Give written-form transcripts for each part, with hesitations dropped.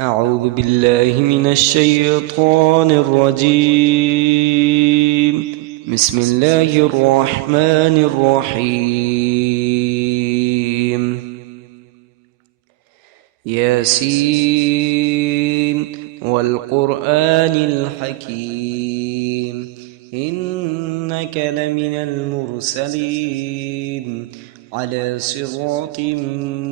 أعوذ بالله من الشيطان الرجيم. بسم الله الرحمن الرحيم. ياسين والقرآن الحكيم إنك لمن المرسلين على صراط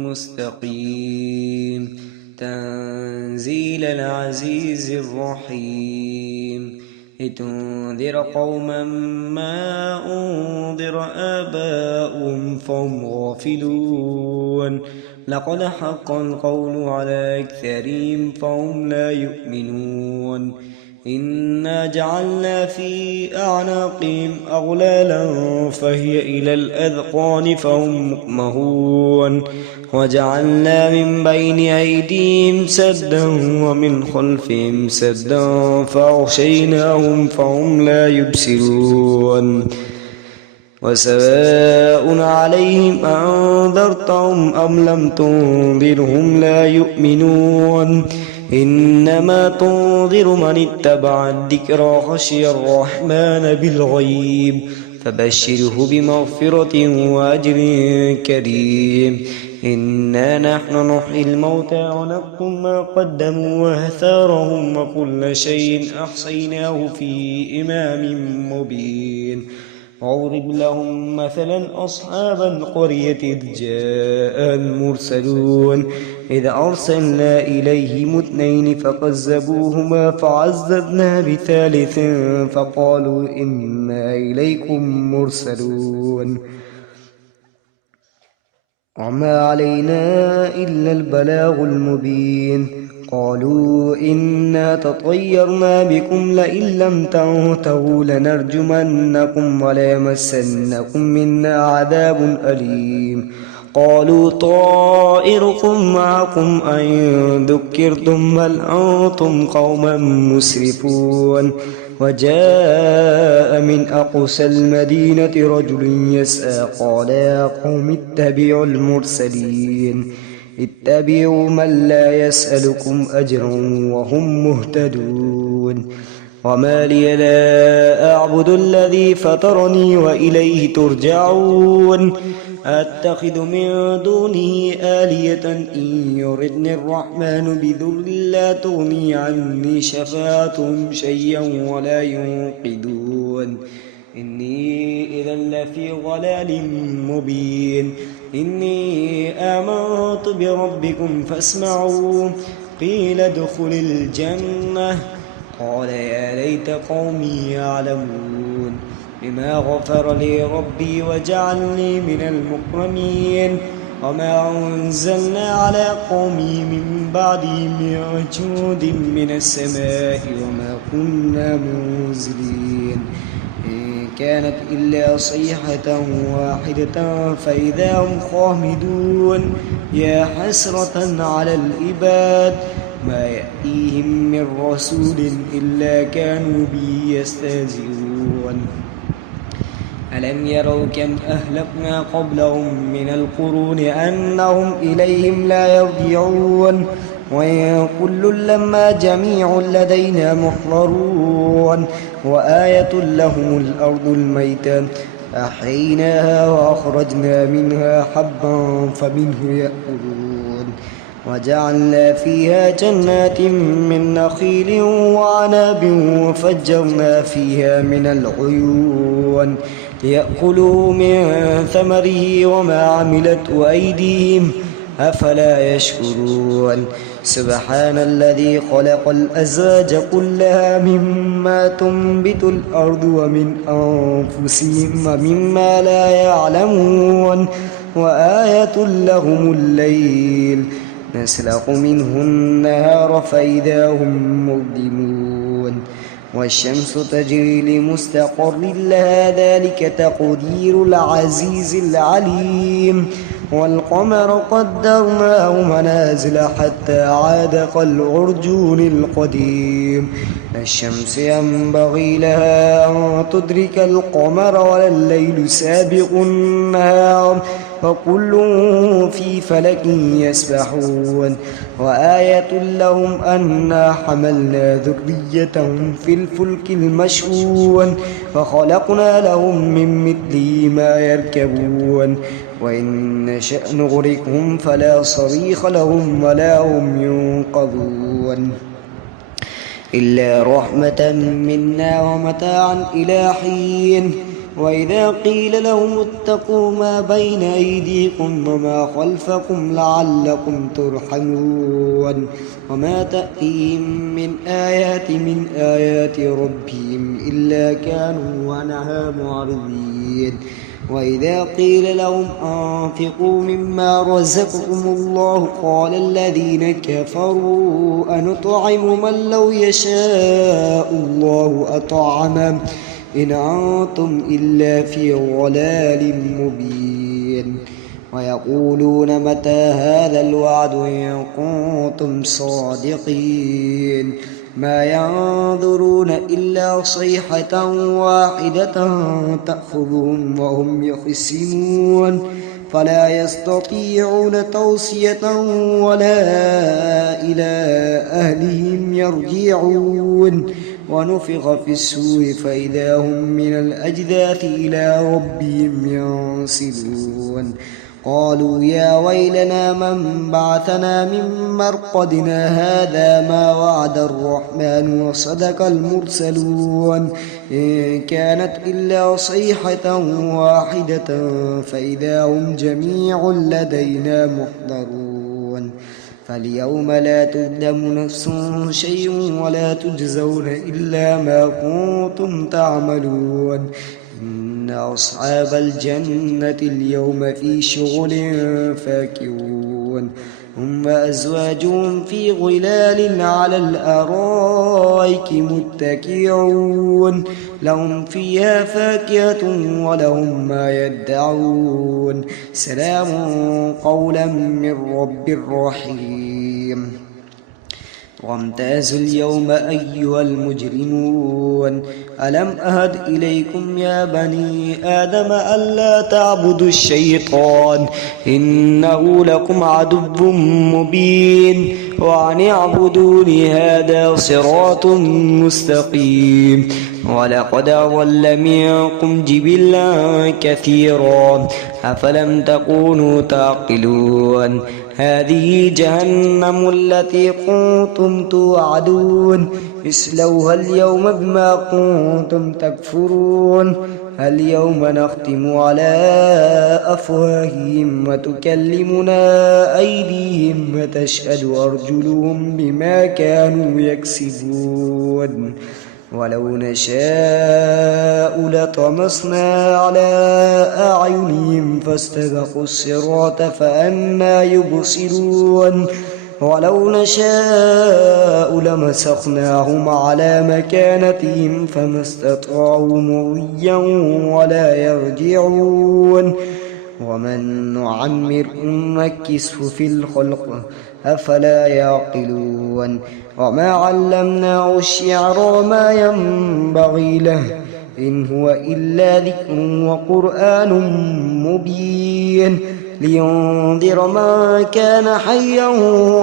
مستقيم تنزيل العزيز الرحيم لتنذر قوما ما أنذر آباؤهم فهم غافلون لقد حق القول على أكثرهم فهم لا يؤمنون إنا جعلنا في أعناقهم أغلالا فهي إلى الأذقان فهم مقمهون وجعلنا من بين أيديهم سدا ومن خلفهم سدا فأغشيناهم فهم لا يبصرون وسواء عليهم أنذرتهم أم لم تنذرهم لا يؤمنون إنما تنذر من اتبع الذكر خشي الرحمن بالغيب فبشره بمغفرة وأجر كريم إنا نحن نحيي الموتى ونكتب ما قدموا وآثارهم وكل شيء أحصيناه في إمام مبين واضرب لهم مثلا أصحاب القرية إذ جاء المرسلون إذ أرسلنا إليهم اثنين فكذبوهما فعززنا بثالث فقالوا إنا إليكم مرسلون وما علينا إلا البلاغ المبين قالوا إنا تطيرنا بكم لئن لم تنتهوا لنرجمنكم وليمسنكم منا عذاب أليم قالوا طائركم معكم أئن ذكرتم بل أنتم قوما مسرفون وجاء من أقصى المدينة رجل يسعى قال يا قوم اتبعوا المرسلين اتبعوا من لا يسألكم أجرا وهم مهتدون وما لي لا أعبد الذي فطرني وإليه ترجعون أتخذ من دونه آلية إن يردني الرحمن بذل لا تغني عني شفاعتهم شيئا ولا ينقذون إني إذا لفي ضلال مبين إني آمنت بربكم فاسمعوا قيل ادخل الجنة قال يا ليت قومي يعلمون بما غفر لي ربي وجعلني من المكرمين وما أنزلنا على قومي من بعدي من جود من السماء وما كنا منزلين إن كانت إلا صيحة واحدة فإذا هم خامدون يا حسرة على العباد ما يأتيهم من رسول إلا كانوا به يستهزئون ألم يروا كم أهلكنا قبلهم من القرون أنهم إليهم لا يرجعون وإن كل لما جميع لدينا محضرون وآية لهم الأرض الميتة أحييناها وأخرجنا منها حبا فمنه يأكلون وجعلنا فيها جنات من نخيل وعناب وفجرنا فيها من العيون ليأكلوا من ثمره وما عملت أيديهم أفلا يشكرون سبحان الذي خلق الأزواج كلها مما تنبت الأرض ومن أنفسهم ومما لا يعلمون وآية لهم الليل نسلخ منه النهار فإذا هم مظلمون والشمس تجري لمستقر لها ذلك تقدير العزيز العليم والقمر قدرناه منازل حتى عاد كالعرجون القديم الشمس ينبغي لها أن تدرك القمر ولا الليل سابق النهار وكل في فلك يسبحون وآية لهم أنا حملنا ذريتهم في الفلك المشحون وخلقنا لهم من مثله ما يركبون وإن نشأ نغرقهم فلا صريخ لهم ولا هم ينقذون إلا رحمة منا ومتاعا إلى حين وإذا قيل لهم اتقوا ما بين أيديكم وما خلفكم لعلكم ترحمون وما تأتيهم من آيات ربهم إلا كانوا عنها معرضين وإذا قيل لهم أنفقوا مما رزقكم الله قال الذين كفروا أنطعم من لو يشاء الله أطعمه إن أنتم إلا في ضلال مبين ويقولون متى هذا الوعد إن كنتم صادقين ما ينظرون إلا صيحة واحدة تأخذهم وهم يخصمون فلا يستطيعون توصية ولا إلى أهلهم يرجعون ونفخ في السور فإذا هم من الأجداث إلى ربهم ينسلون قالوا يا ويلنا من بعثنا من مرقدنا هذا ما وعد الرحمن وصدق المرسلون إن كانت إلا صيحة واحدة فإذا هم جميع لدينا محضرون فاليوم لا تظلم نفس شيء ولا تجزون إلا ما كنتم تعملون إن أصحاب الجنة اليوم في شغل فاكهون هم وأزواجهم في ظلال على الأرائك متكئون لهم فيها فاكهة ولهم ما يدعون سلام قولا من رب رحيم وامتازوا اليوم أيها المجرمون ألم أهد إليكم يا بني آدم ألا تعبدوا الشيطان إنه لكم عدو مبين وأن اعبدوني هذا صراط مستقيم ولقد أضل منكم جبلا كثيرا أفلم تكونوا تعقلون هذه جهنم التي كنتم توعدون اصلوها اليوم بما كنتم تكفرون اليوم نختم على أفواههم وتكلمنا أيديهم وتشهد أرجلهم بما كانوا يكسبون ولو نشاء لطمسنا على أعينهم فاستبقوا الصراط فأنى يبصرون ولو نشاء لمسخناهم على مكانتهم فما استطاعوا مضيا ولا يرجعون ومن نعمر نكسه في الخلق أفلا يعقلون وما علمناه الشعر وما ينبغي له إن هو إلا ذكر وقرآن مبين لينذر من كان حيا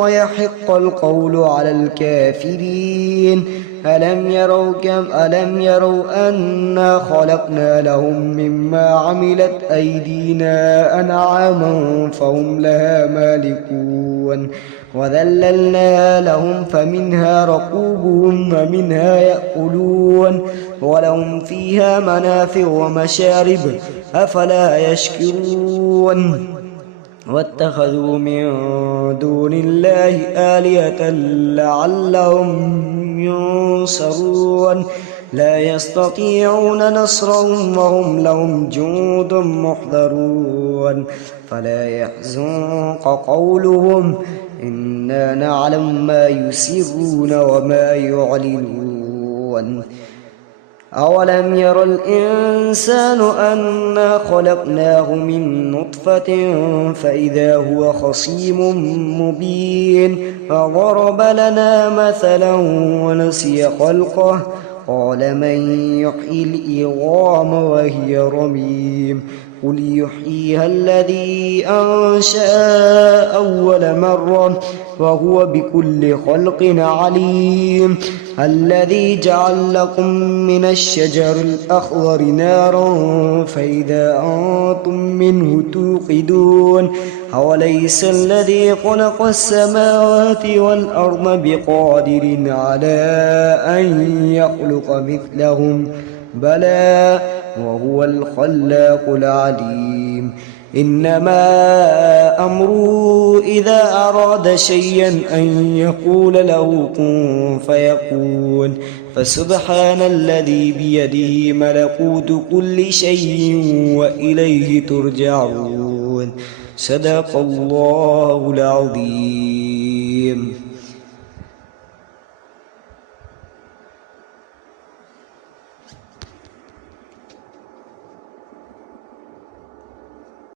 ويحق القول على الكافرين ألم يروا أنا خلقنا لهم مما عملت أيدينا أنعاما فهم لها مالكون وذللنا لهم فمنها ركوبهم ومنها يأكلون ولهم فيها منافع ومشارب أفلا يشكرون واتخذوا من دون الله آلهة لعلهم ينصرون لا يستطيعون نصرهم وهم لهم جند محضرون فلا يحزنك قولهم إنا نعلم ما يسرون وما يعلنون أولم ير الإنسان أنا خلقناه من نطفة فإذا هو خصيم مبين فضرب لنا مثلا ونسي خلقه قال من يحيي العظام وهي رميم قل يحييها الذي أنشأ أول مرة وهو بكل خلق عليم الذي جعل لكم من الشجر الأخضر نارا فإذا أنتم منه توقدون أوليس الذي خلق السماوات والأرض بقادر على أن يخلق مثلهم بلى وهو الخلاق العليم إنما أمره إذا أراد شيئا أن يقول له كن فيكون فسبحان الذي بيده ملكوت كل شيء وإليه ترجعون صدق الله العظيم.